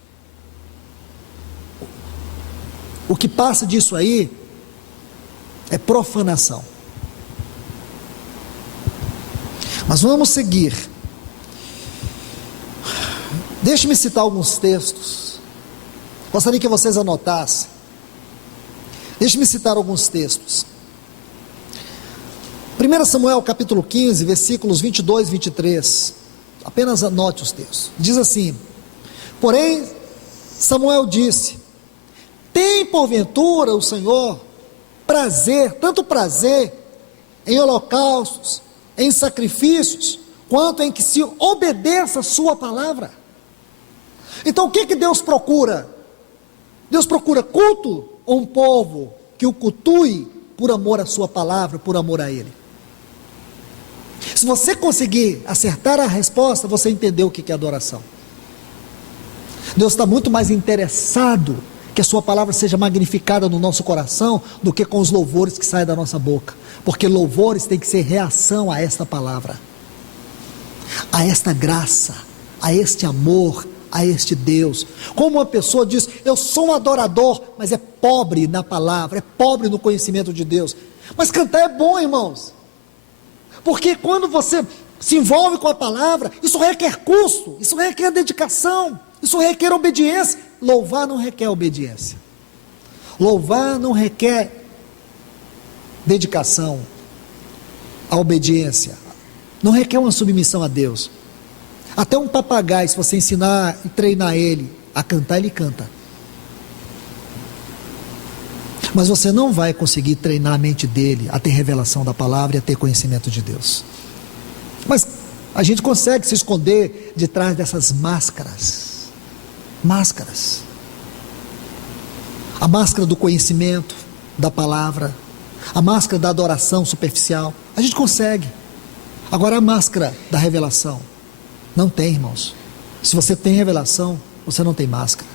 O que passa disso aí é profanação. Mas vamos seguir. Deixe-me citar alguns textos. Gostaria que vocês anotassem. Deixe-me citar alguns textos. 1 Samuel capítulo 15, versículos 22 e 23. Apenas anote os textos. Diz assim: porém, Samuel disse: tem porventura o Senhor prazer, tanto prazer em holocaustos, em sacrifícios, quanto em que se obedeça a sua palavra? Então o que Deus procura? Deus procura culto ou um povo que o cultue por amor à sua palavra, por amor a Ele? Se você conseguir acertar a resposta, você entendeu o que é adoração. Deus está muito mais interessado que a sua palavra seja magnificada no nosso coração do que com os louvores que saem da nossa boca, porque louvores tem que ser reação a esta palavra, a esta graça, a este amor, a este Deus. Como uma pessoa diz: eu sou um adorador, mas é pobre na palavra, é pobre no conhecimento de Deus. Mas cantar é bom, irmãos, porque quando você se envolve com a palavra, isso requer custo, isso requer dedicação, isso requer obediência. Louvar não requer obediência, louvar não requer dedicação, a obediência não requer uma submissão a Deus. Até um papagaio, se você ensinar e treinar ele a cantar, ele canta. Mas você não vai conseguir treinar a mente dele a ter revelação da palavra e a ter conhecimento de Deus. Mas a gente consegue se esconder de trás dessas máscaras. Máscaras. A máscara do conhecimento da palavra, a máscara da adoração superficial. A gente consegue. Agora a máscara da revelação. Não tem, irmãos. Se você tem revelação, você não tem máscara.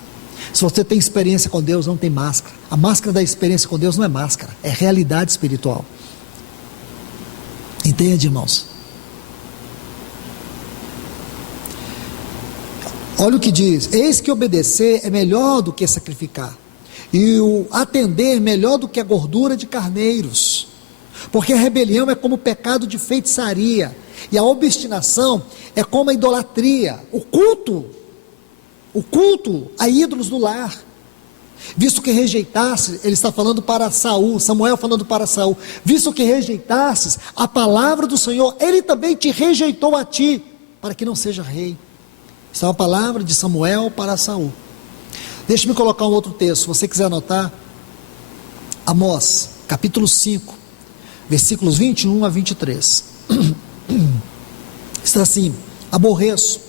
Se você tem experiência com Deus, não tem máscara. A máscara da experiência com Deus não é máscara, é realidade espiritual. Entende, irmãos? Olha o que diz: eis que obedecer é melhor do que sacrificar, e o atender melhor do que a gordura de carneiros, porque a rebelião é como o pecado de feitiçaria, e a obstinação é como a idolatria, o culto a ídolos do lar. Visto que rejeitasses, ele está falando para Saul, Samuel falando para Saul, visto que rejeitasses a palavra do Senhor, ele também te rejeitou a ti, para que não seja rei. Essa é uma palavra de Samuel para Saul. Deixe-me colocar um outro texto, se você quiser anotar. Amós, capítulo 5, versículos 21 a 23. Está assim: aborreço,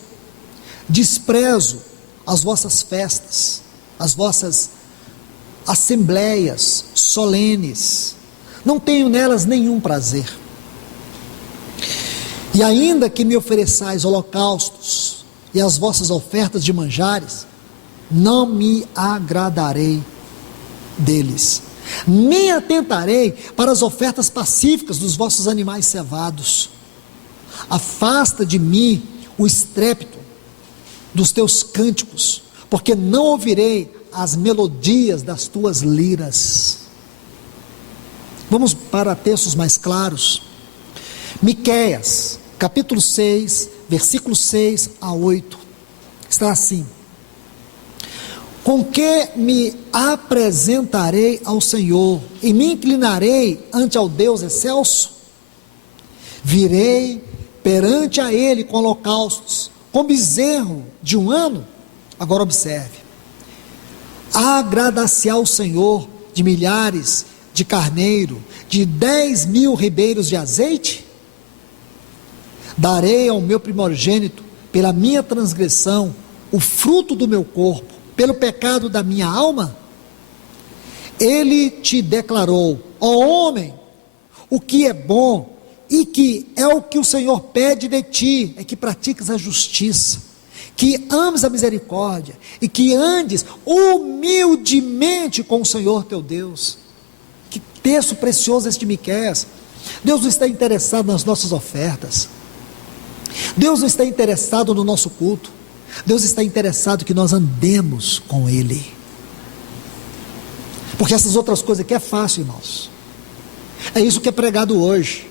desprezo as vossas festas, as vossas assembleias solenes, não tenho nelas nenhum prazer. E ainda que me ofereçais holocaustos e as vossas ofertas de manjares, não me agradarei deles, nem atentarei para as ofertas pacíficas dos vossos animais cevados. Afasta de mim o estrépito dos teus cânticos, porque não ouvirei as melodias das tuas liras. Vamos para textos mais claros. Miqueias, capítulo 6, versículos 6 a 8, está assim: com que me apresentarei ao Senhor e me inclinarei ante ao Deus excelso? Virei perante a Ele com holocaustos, com bezerro de um ano? Agora observe: agradar-se ao Senhor de milhares de carneiro, de 10.000 ribeiros de azeite? Darei ao meu primogênito, pela minha transgressão, o fruto do meu corpo, pelo pecado da minha alma? Ele te declarou, ó homem, o que é bom, e que é o que o Senhor pede de ti, é que pratiques a justiça, que ames a misericórdia, e que andes humildemente com o Senhor teu Deus. Que texto precioso este de Miqueias. Deus não está interessado nas nossas ofertas, Deus não está interessado no nosso culto, Deus está interessado que nós andemos com Ele, porque essas outras coisas aqui é fácil, irmãos. É isso que é pregado hoje.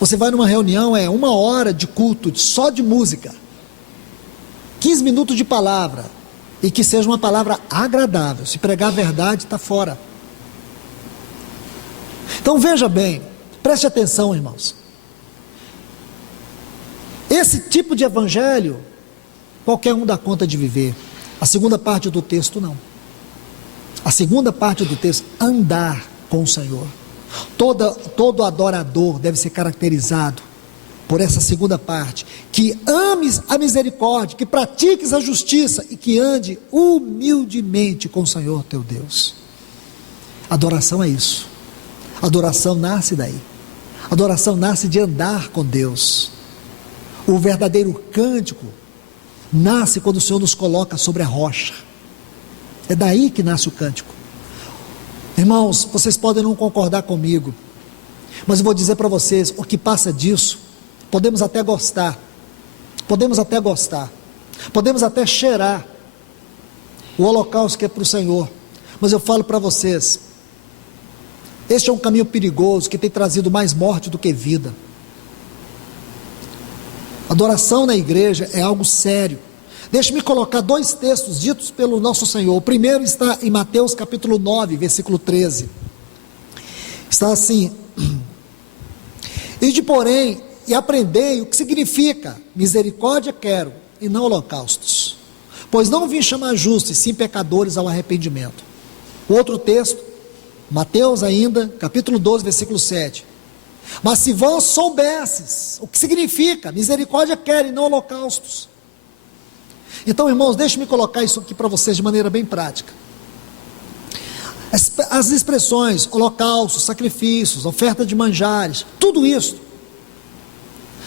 Você vai numa reunião, é 1 hora de culto, só de música, 15 minutos de palavra, e que seja uma palavra agradável. Se pregar a verdade, está fora. Então veja bem, preste atenção, irmãos. Esse tipo de evangelho, qualquer um dá conta de viver. A segunda parte do texto não. A segunda parte do texto, andar com o Senhor. Todo adorador deve ser caracterizado por essa segunda parte, que ames a misericórdia, que pratiques a justiça e que ande humildemente com o Senhor teu Deus. Adoração é isso. Adoração nasce daí. Adoração nasce de andar com Deus. O verdadeiro cântico nasce quando o Senhor nos coloca sobre a rocha. É daí que nasce o cântico. Irmãos, vocês podem não concordar comigo, mas eu vou dizer para vocês, o que passa disso, podemos até gostar, podemos até cheirar o holocausto que é para o Senhor, mas eu falo para vocês, este é um caminho perigoso que tem trazido mais morte do que vida. Adoração na igreja é algo sério. Deixe-me colocar 2 textos ditos pelo nosso Senhor. O primeiro está em Mateus capítulo 9, versículo 13. Está assim: Ide, porém, e aprendei o que significa misericórdia quero, e não holocaustos. Pois não vim chamar justos, e sim pecadores ao arrependimento. O outro texto, Mateus ainda, capítulo 12, versículo 7. Mas se vós soubesses o que significa misericórdia quero, e não holocaustos. Então, irmãos, deixe-me colocar isso aqui para vocês de maneira bem prática. As expressões holocaustos, sacrifícios, oferta de manjares, tudo isso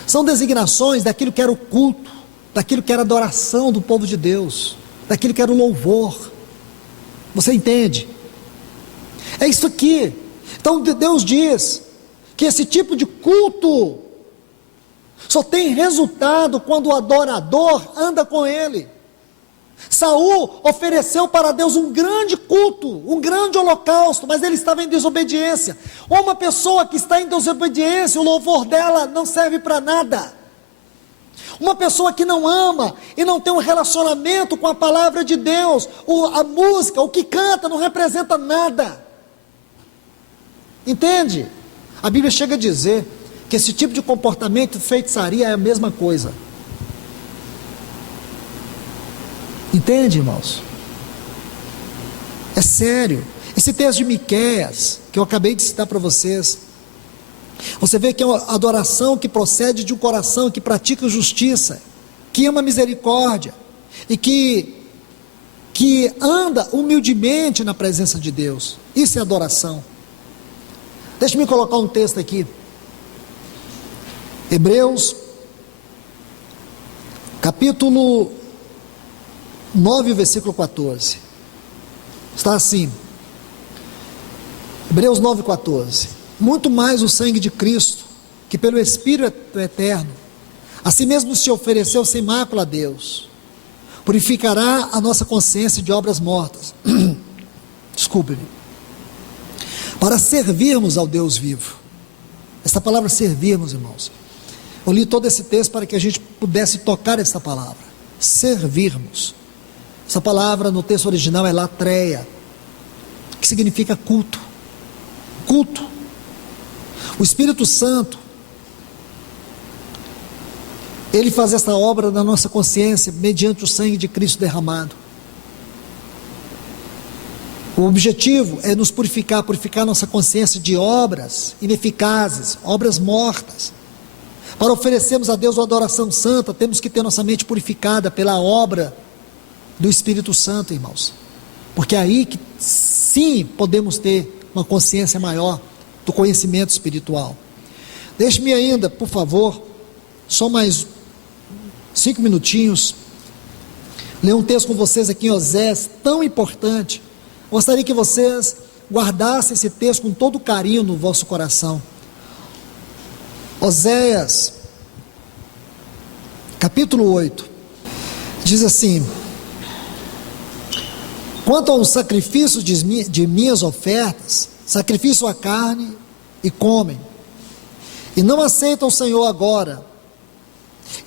são designações daquilo que era o culto, daquilo que era a adoração do povo de Deus, daquilo que era o louvor. Você entende? É isso aqui. Então Deus diz que esse tipo de culto só tem resultado quando o adorador anda com ele. Saul ofereceu para Deus um grande culto, um grande holocausto, mas ele estava em desobediência. Uma pessoa que está em desobediência, o louvor dela não serve para nada. Uma pessoa que não ama e não tem um relacionamento com a palavra de Deus, a música, o que canta não representa nada. Entende? A Bíblia chega a dizer que esse tipo de comportamento, feitiçaria, é a mesma coisa. Entende, irmãos? É sério. Esse texto de Miqueias, que eu acabei de citar para vocês, você vê que é uma adoração que procede de um coração que pratica justiça, que ama misericórdia, e que anda humildemente na presença de Deus. Isso é adoração. Deixe-me colocar um texto aqui. Hebreus, capítulo 9, versículo 14. Está assim. Hebreus 9, 14. Muito mais o sangue de Cristo, que pelo Espírito eterno, assim mesmo se ofereceu sem mácula a Deus, purificará a nossa consciência de obras mortas. Desculpe-me. Para servirmos ao Deus vivo. Essa palavra servirmos, irmãos. Eu li todo esse texto para que a gente pudesse tocar essa palavra. Servirmos. Essa palavra no texto original é latreia, que significa culto. Culto. O Espírito Santo, ele faz essa obra na nossa consciência mediante o sangue de Cristo derramado. O objetivo é nos purificar nossa consciência de obras ineficazes, obras mortas. Para oferecermos a Deus uma adoração santa, temos que ter nossa mente purificada pela obra do Espírito Santo, irmãos. Porque é aí que sim podemos ter uma consciência maior do conhecimento espiritual. Deixe-me ainda, por favor, só mais 5 minutinhos, ler um texto com vocês aqui em Oséias, tão importante. Gostaria que vocês guardassem esse texto com todo carinho no vosso coração. Oséias, capítulo 8, diz assim: quanto aos sacrifícios de minhas ofertas, sacrifício a carne e comem, e não aceitam o Senhor agora,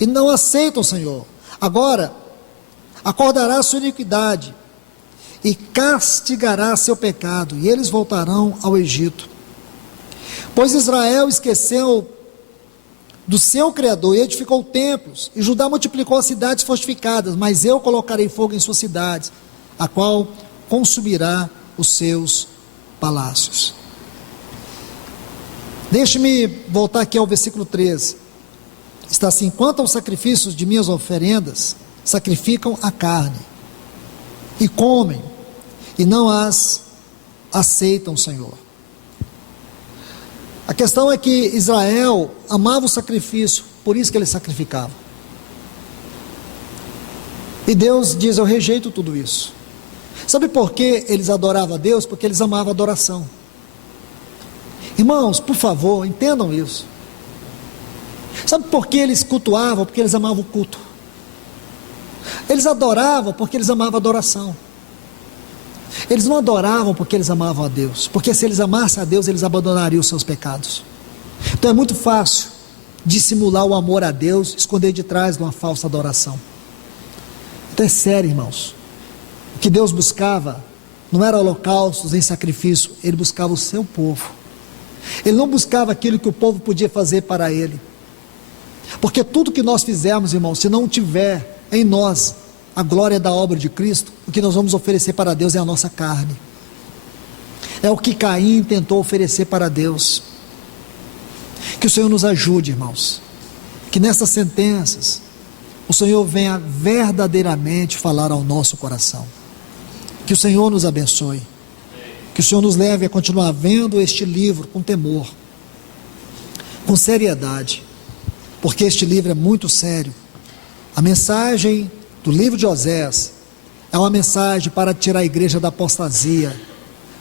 e não aceitam o Senhor agora, acordará a sua iniquidade, e castigará seu pecado, e eles voltarão ao Egito. Pois Israel esqueceu do seu Criador, e edificou templos, e Judá multiplicou as cidades fortificadas, mas eu colocarei fogo em suas cidades, a qual consumirá os seus palácios. Deixe-me voltar aqui ao versículo 13, está assim: quanto aos sacrifícios de minhas oferendas, sacrificam a carne, e comem, e não as aceitam, Senhor. A questão é que Israel amava o sacrifício, por isso que ele sacrificava. E Deus diz: eu rejeito tudo isso. Sabe por que eles adoravam a Deus? Porque eles amavam a adoração. Irmãos, por favor, entendam isso. Sabe por que eles cultuavam? Porque eles amavam o culto. Eles adoravam porque eles amavam a adoração. Eles não adoravam porque eles amavam a Deus, porque se eles amassem a Deus, eles abandonariam os seus pecados. Então é muito fácil dissimular o amor a Deus, esconder de trás de uma falsa adoração. Então é sério, irmãos. O que Deus buscava não era holocaustos em sacrifício, Ele buscava o seu povo. Ele não buscava aquilo que o povo podia fazer para Ele, porque tudo que nós fizermos, irmãos, se não tiver em nós a glória da obra de Cristo, o que nós vamos oferecer para Deus é a nossa carne. É o que Caim tentou oferecer para Deus. Que o Senhor nos ajude, irmãos, que nessas sentenças o Senhor venha verdadeiramente falar ao nosso coração. Que o Senhor nos abençoe, que o Senhor nos leve a continuar vendo este livro com temor, com seriedade, porque este livro é muito sério. A mensagem do livro de Osés é uma mensagem para tirar a igreja da apostasia,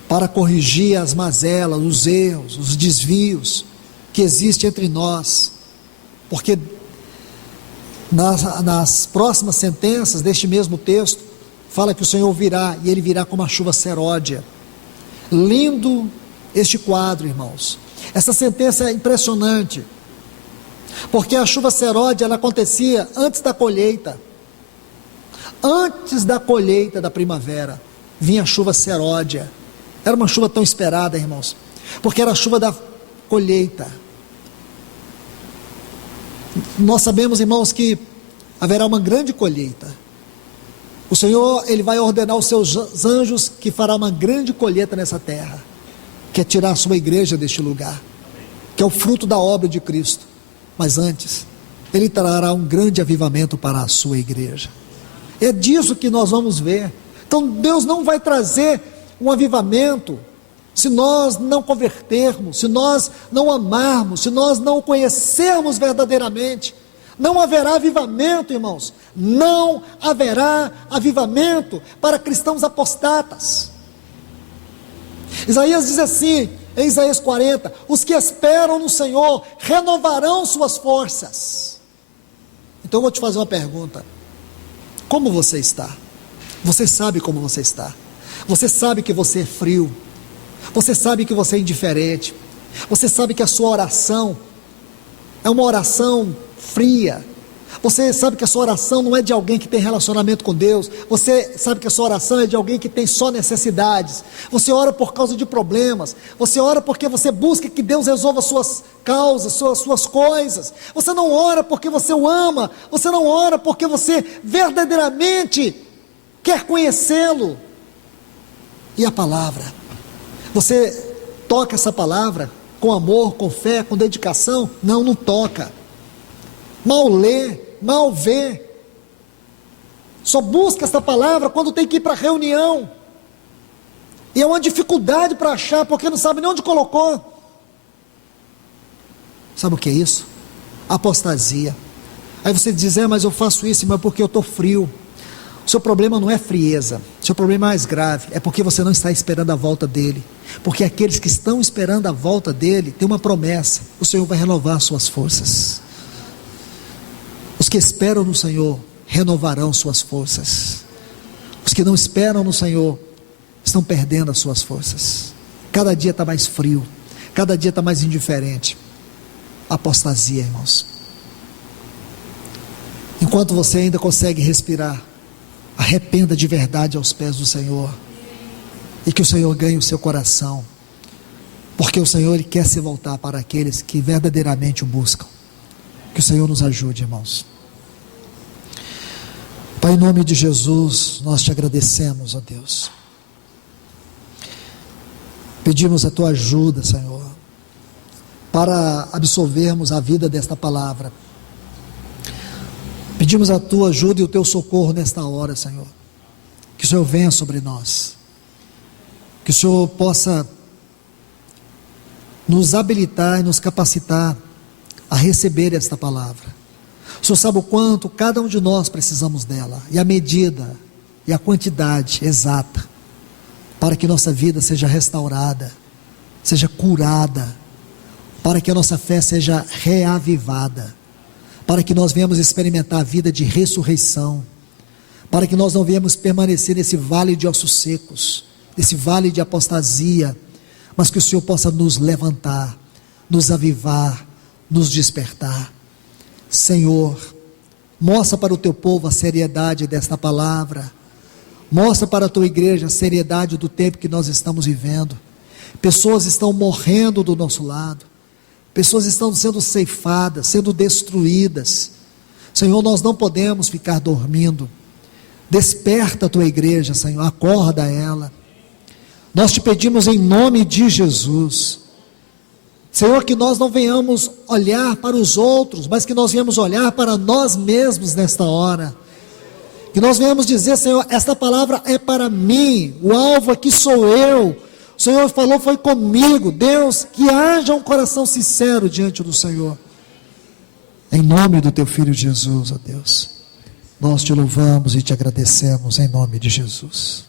para corrigir as mazelas, os erros, os desvios que existem entre nós, porque nas próximas sentenças deste mesmo texto, fala que o Senhor virá, e Ele virá como a chuva seródia. Lindo este quadro, irmãos. Essa sentença é impressionante, porque a chuva seródia, ela acontecia antes da colheita. Antes da colheita da primavera, vinha a chuva seródia. Era uma chuva tão esperada, irmãos, porque era a chuva da colheita. Nós sabemos, irmãos, que haverá uma grande colheita. O Senhor, Ele vai ordenar os seus anjos que fará uma grande colheita nessa terra, que é tirar a sua igreja deste lugar, que é o fruto da obra de Cristo. Mas antes, Ele trará um grande avivamento para a sua igreja. É disso que nós vamos ver. Então Deus não vai trazer um avivamento se nós não convertermos, se nós não amarmos, se nós não o conhecermos verdadeiramente. Não haverá avivamento, irmãos. Não haverá avivamento para cristãos apostatas. Isaías diz assim, em Isaías 40, os que esperam no Senhor renovarão suas forças. Então eu vou te fazer uma pergunta: como você está? Você sabe como você está? Você sabe que você é frio, você sabe que você é indiferente, você sabe que a sua oração é uma oração fria, você sabe que a sua oração não é de alguém que tem relacionamento com Deus, você sabe que a sua oração é de alguém que tem só necessidades, você ora por causa de problemas, você ora porque você busca que Deus resolva suas causas, suas coisas, você não ora porque você o ama, você não ora porque você verdadeiramente quer conhecê-lo. E a palavra, você toca essa palavra com amor, com fé, com dedicação? Não toca. Mal lê, mal vê, só busca essa palavra quando tem que ir para a reunião, e é uma dificuldade para achar, porque não sabe nem onde colocou. Sabe o que é isso? Apostasia. Aí você diz, mas eu faço isso, mas porque eu estou frio. O seu problema não é frieza, o seu problema é mais grave, é porque você não está esperando a volta dele, porque aqueles que estão esperando a volta dele, tem uma promessa: o Senhor vai renovar suas forças. Os que esperam no Senhor renovarão suas forças. Os que não esperam no Senhor estão perdendo as suas forças. Cada dia está mais frio, cada dia está mais indiferente. apostasia, irmãos. Enquanto você ainda consegue respirar, arrependa de verdade aos pés do Senhor, e que o Senhor ganhe o seu coração, porque o Senhor Ele quer se voltar para aqueles que verdadeiramente o buscam. Que o Senhor nos ajude, irmãos. Pai, em nome de Jesus, nós te agradecemos, ó Deus. Pedimos a tua ajuda, Senhor, para absorvermos a vida desta palavra. Pedimos a tua ajuda e o teu socorro nesta hora, Senhor. Que o Senhor venha sobre nós. Que o Senhor possa nos habilitar e nos capacitar a receber esta palavra. O Senhor sabe o quanto cada um de nós precisamos dela, e a medida e a quantidade exata, para que nossa vida seja restaurada, seja curada, para que a nossa fé seja reavivada, para que nós venhamos experimentar a vida de ressurreição, para que nós não venhamos permanecer nesse vale de ossos secos, nesse vale de apostasia, mas que o Senhor possa nos levantar, nos avivar, nos despertar. Senhor, mostra para o teu povo a seriedade desta palavra, mostra para a tua igreja a seriedade do tempo que nós estamos vivendo. Pessoas estão morrendo do nosso lado, pessoas estão sendo ceifadas, sendo destruídas. Senhor, nós não podemos ficar dormindo. Desperta a tua igreja, Senhor, acorda ela. Nós te pedimos em nome de Jesus, Senhor, que nós não venhamos olhar para os outros, mas que nós venhamos olhar para nós mesmos nesta hora. Que nós venhamos dizer, Senhor, esta palavra é para mim, o alvo aqui sou eu. O Senhor falou, foi comigo. Deus, que haja um coração sincero diante do Senhor. Em nome do teu Filho Jesus, ó Deus, nós te louvamos e te agradecemos em nome de Jesus.